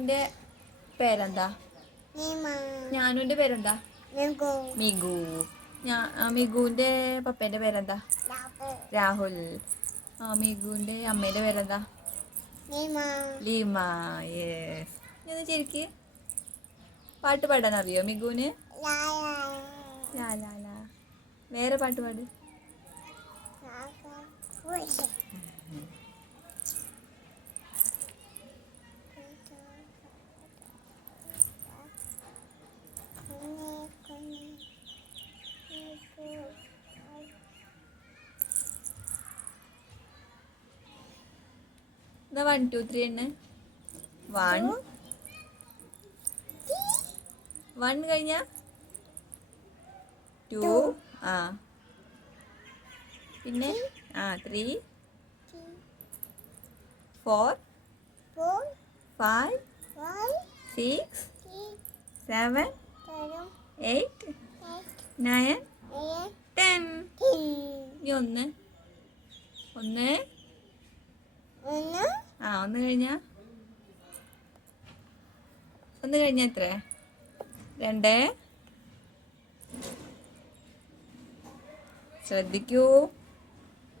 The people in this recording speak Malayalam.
ന്റെ പേരെന്താ? ഞാനുന്റെ പേരെന്താ? മിഗു. മിഗുവിന്റെ പപ്പേന്റെ പേരെന്താ? രാഹുൽ. മിഗുവിന്റെ അമ്മേന്റെ പേരെന്താ? ലീമ. യെസ്. ഒന്ന് ശരിക്ക് പാട്ട് പാടാൻ അറിയോ മിഗുവിന്? വേറെ പാട്ട് പാട്. എന്നാ 1 2 3 എണ്ണ. 1 കഴിഞ്ഞ 2 പിന്നെ 3 4 5 6 7 8 9 10. ഇനി ഒന്ന് കഴിഞ്ഞ എത്ര? 2. ശ്രദ്ധിക്കൂ.